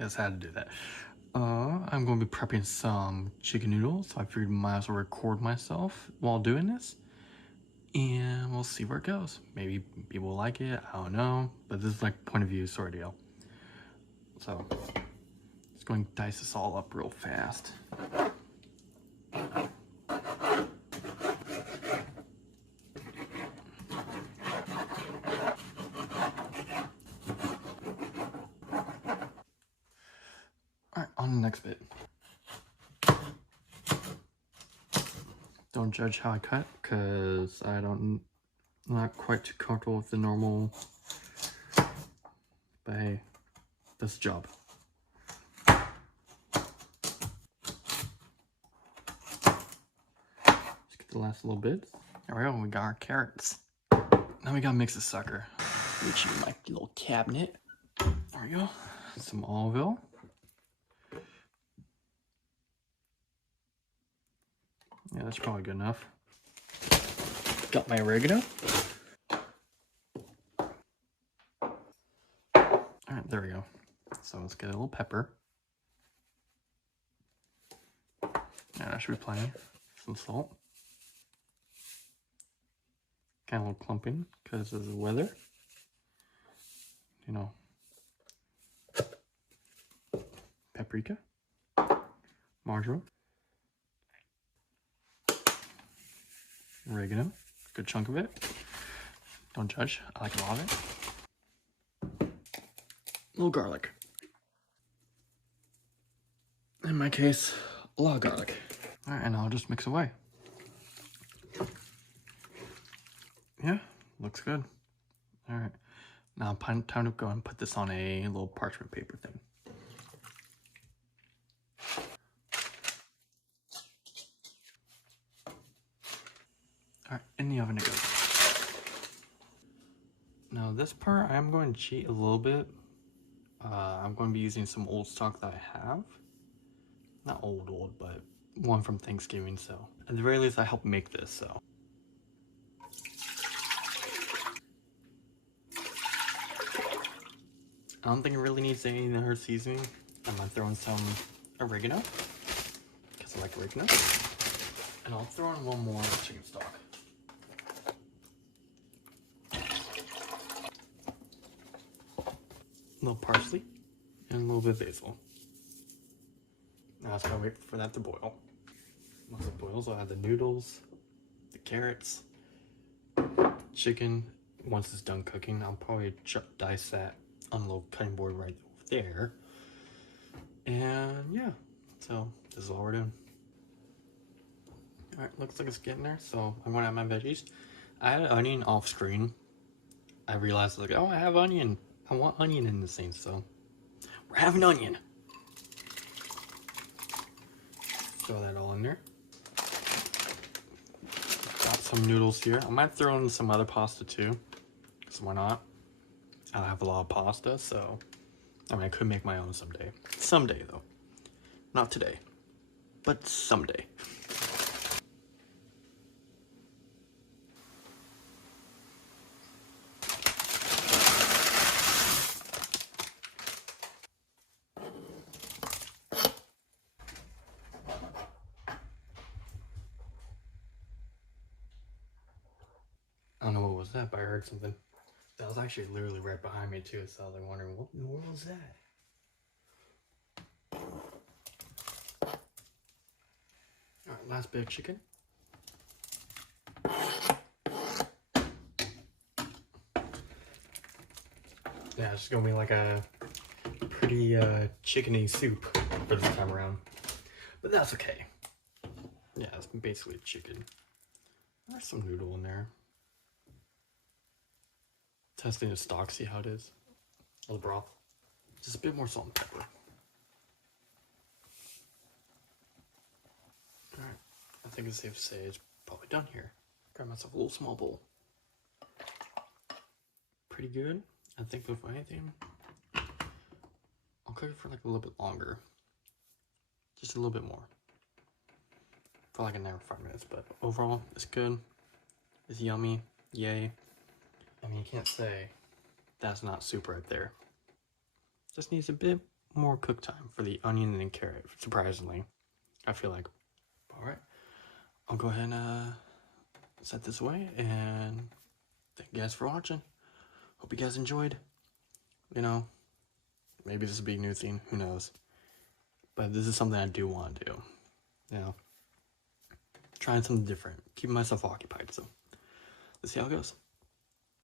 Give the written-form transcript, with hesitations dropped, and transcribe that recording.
Yes, I had to do that. I'm going to be prepping some chicken noodles, so I figured I might as well record myself while doing this. And we'll see where it goes. Maybe people will like it, I don't know. But this is like point of view sort of deal. So, just going to dice this all up real fast. Alright, on to the next bit. Don't judge how I cut, because I'm not quite too comfortable with the normal. But hey, that's the job. Just get the last little bits. There we go, we got our carrots. Now we gotta mix this sucker. Reach in my little cabinet. There we go. Some olive oil. Yeah, that's probably good enough. Got my oregano. Alright, there we go. So let's get a little pepper. Yeah, that should be plenty. Some salt. Kind of a little clumping because of the weather. You know. Paprika. Marjoram. Oregano. Good chunk of it. Don't judge. I like a lot of it. A little garlic. In my case, a lot of garlic. Alright, and I'll just mix away. Yeah, looks good. Alright, now time to go and put this on a little parchment paper thing. Alright, in the oven it goes. Now this part, I'm going to cheat a little bit. I'm going to be using some old stock that I have. Not old, but one from Thanksgiving, so. At the very least, I helped make this, so. I don't think it really needs any other seasoning. I'm gonna throw in some oregano, because I like oregano. And I'll throw in one more chicken stock. A little parsley, and a little bit of basil. Now it's gonna wait for that to boil. Once it boils, I'll add the noodles, the carrots, chicken. Once it's done cooking, I'll probably dice that on a little cutting board right over there. And yeah, so this is all we're doing. Alright, looks like it's getting there, so I'm gonna add my veggies. I had an onion off screen. I realized, like, oh, I have onion. I want onion in this thing, so we're having onion. Throw that all in there. Got some noodles here. I might throw in some other pasta too, because why not? I have a lot of pasta, so I mean, I could make my own someday. Someday, though. Not today, but someday. I don't know what was that, but I heard something. That was actually literally right behind me too, so I was like wondering, what in the world was that? Alright, last bit of chicken. Yeah, it's just gonna be like a pretty chickeny soup for this time around. But that's okay. Yeah, it's basically chicken. There's some noodle in there. Testing the stock, see how it is. Or the broth. Just a bit more salt and pepper. Alright, I think it's safe to say it's probably done here. Grab myself a little small bowl. Pretty good. I think if anything, I'll cook it for like a little bit longer. Just a little bit more. For like another 5 minutes, but overall, it's good. It's yummy. Yay. I mean, you can't say that's not soup right there. Just needs a bit more cook time for the onion and carrot, surprisingly. I feel like. Alright, I'll go ahead and set this away, and thank you guys for watching. Hope you guys enjoyed. You know, maybe this will be a new theme, who knows. But this is something I do want to do. You know, trying something different, keeping myself occupied, so let's see how it goes.